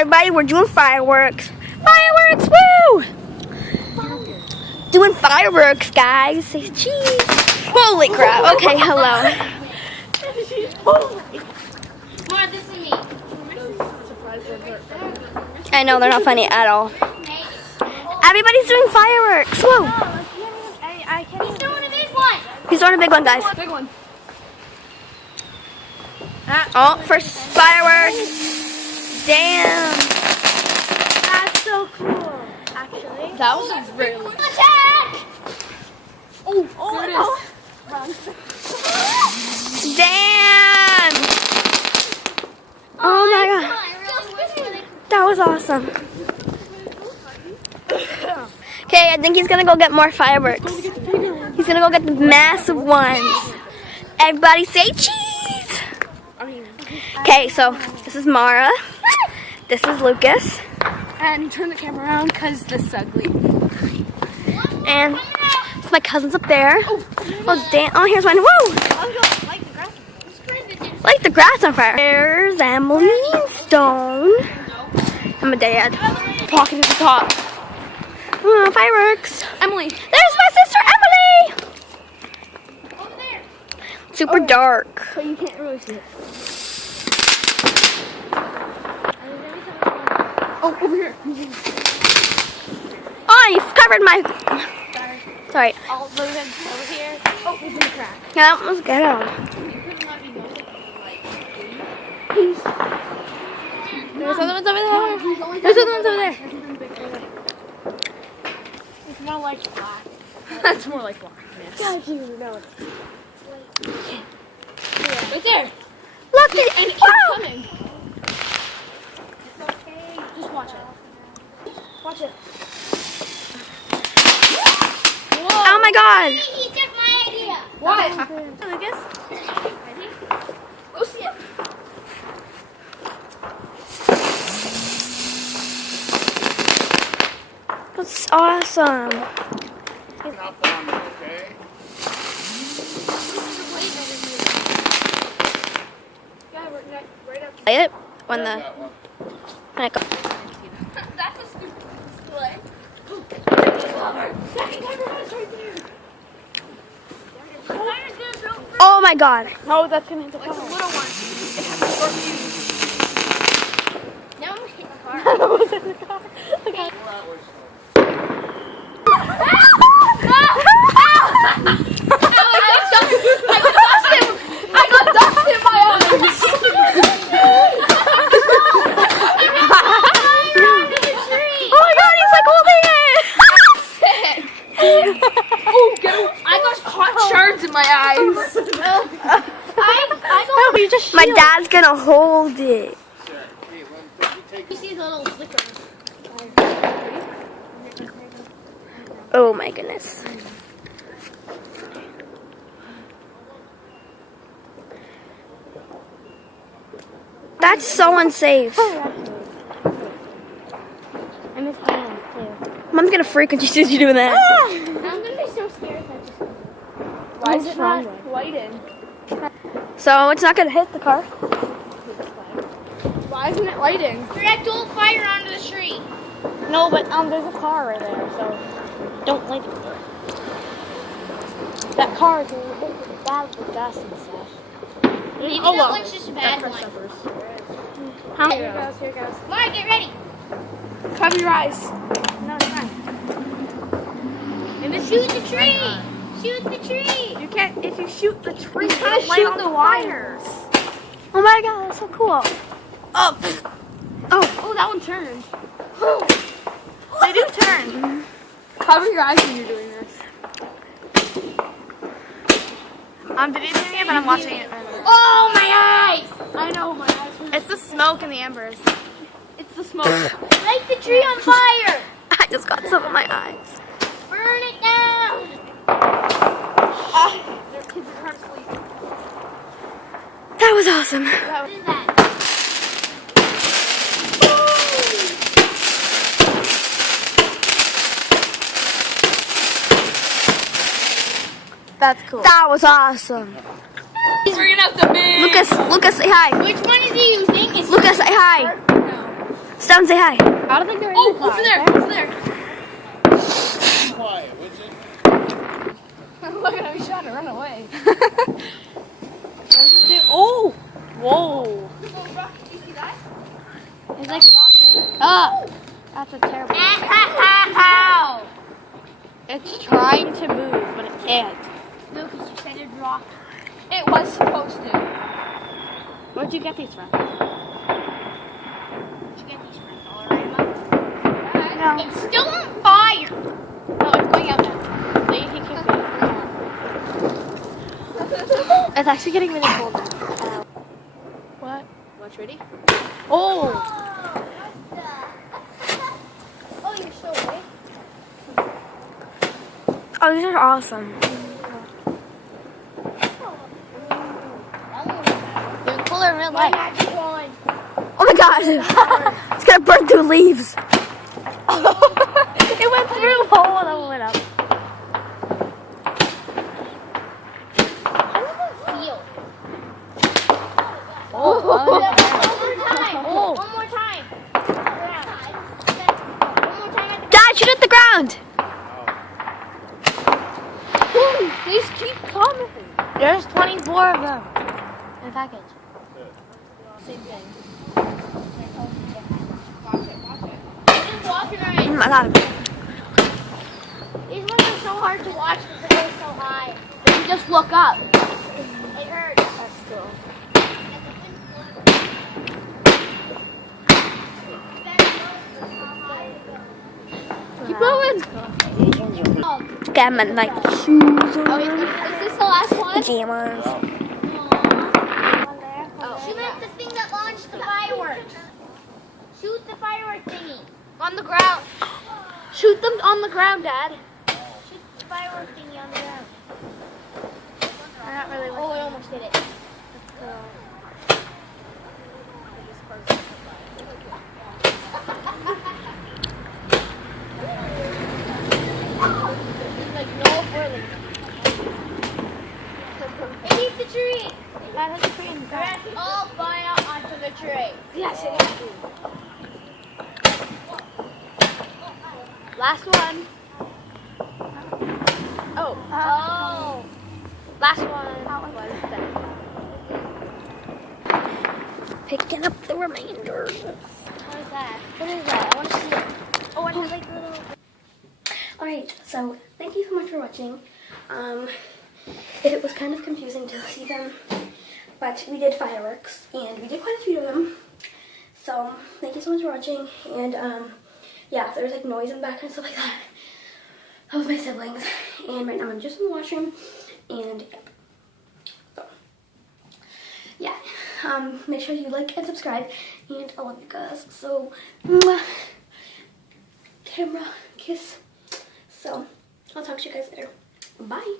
Everybody, we're doing fireworks. Fireworks, woo! Doing fireworks, guys. Say cheese. Holy crap. Okay, hello. This is me. I know, they're not funny at all. Everybody's doing fireworks. Whoa. He's doing a big one. He's throwing a big one, guys. Big one. Oh, first fireworks. Damn. That's so cool. Actually. That was really. Attack! Oh, there it is. Damn. Oh my god. That was awesome. Okay, I think he's gonna go get more fireworks. He's gonna go get the massive ones. Everybody say cheese! Okay, so this is Mara. This is Lucas. And turn the camera around because this is ugly. And so my cousin's up there. Oh, damn. Oh, here's one. Woo! Light the grass on fire. There's Emily Stone. And my dad. Pocket at the top. Oh, fireworks. Emily. There's my sister Emily. Super dark. So you can't really see it. Oh, over here. Oh, you've covered my. Sorry. I'll move it over here. Oh, it's in the crack. Yeah, let's get on. There's other ones over there. There's other ones over there. It's more like black. That's more like blackness. God, you know it. Right there. Look at And it. it keeps Wow. coming. Just watch it. Watch it. Oh my god. He took my idea. Why? Lucas? Ready? Go see it. That's awesome. Play it when the. When it goes. That's a stupid display. Oh my god. No, that's gonna hit the car. It's a little one. It has a short fuse. Now I'm gonna hit my car. That was in the car. Okay. I got dust in my eyes. Oh my god, he's like holding it. Oh, I got hot shards in my eyes. My dad's gonna hold it. You see the little flicker. Oh my goodness. That's so unsafe. I miss hands too. Mom's gonna freak when she sees you doing that. I'm gonna be so scared if I just. Why is it not lighting? So it's not gonna hit the car. Why isn't it lighting? Direct old fire onto the tree. No, but there's a car right there, so don't light it. That car is a little bit bad for dust and stuff. Even Oh, though well. it's just a bad one. How many? Here it goes. Mark, get ready. Cover your eyes. No, it's fine. And shoot the tree. Shoot the tree. You can't, if you shoot the tree, you can't light shoot on the the wires. Oh my god, that's so cool. Oh. Oh, that one turned. They do turn. Cover your eyes when you're doing this. I'm videotaping it, but I'm watching it. Oh, my eyes. I know, my eyes. It's the smoke and the embers. It's the smoke. Light the tree on fire. I just got some in my eyes. Burn it down. Their kids are trying to sleep. That was awesome. What is that? That's cool. That was awesome. He's bringing out the big. Lucas, say hi. Which one is he using? Lucas, say hi. Stop and say hi. I don't think they're in the car. Over there. okay? Over there. Quiet, would you? Look at him, he's trying to run away. Oh! Whoa! It's like rocketing. Oh! That's a terrible. Ow! It's trying to move, but it can't. Lucas, you said it rocked. It was supposed to. Where'd you get these from? Did you get these from Dollarama? No. It's still on fire. No, it's going out now. So you can keep it. It's actually getting really cold now. What? What's ready? Oh! Oh, you're so right. Oh, these are awesome. They're cooler in real life. Magic wand. Oh my god! It's gonna burn through leaves. It went through a hole and then went up. How does it feel? Oh, One more time. Oh. One more time. One more time. Dad, shoot at the ground. These keep coming. There's 24 of them in a package. Same thing. Just walking right. Oh my god. These ones are so hard to watch because they're so high. You just look up. It hurts. That's cool. Keep moving. Got my like shoes Oh, on, is this the last one? pajamas. Shoot at the thing that launched the fireworks. Shoot the firework thingy. On the ground. Shoot them on the ground, Dad. Shoot the firework thingy on the ground. I'm not really. Oh, I almost did it. Like no further. It hit the tree. Dad has a tree in the back. All fire onto the tree. Yes, it is. Last one. Oh. Oh. Last one was done. Picking up the remainder. What is that? What is that? I want to see it. Oh, it has like little. Alright, so thank you so much for watching. It was kind of confusing to see them, but we did fireworks, and we did quite a few of them. So thank you so much for watching, and yeah, if there was like noise in the background and stuff like that, that was my siblings. And right now I'm just in the washroom, and so yeah, make sure you like and subscribe, and I love you guys. So mwah, camera kiss. So I'll talk to you guys later. Bye.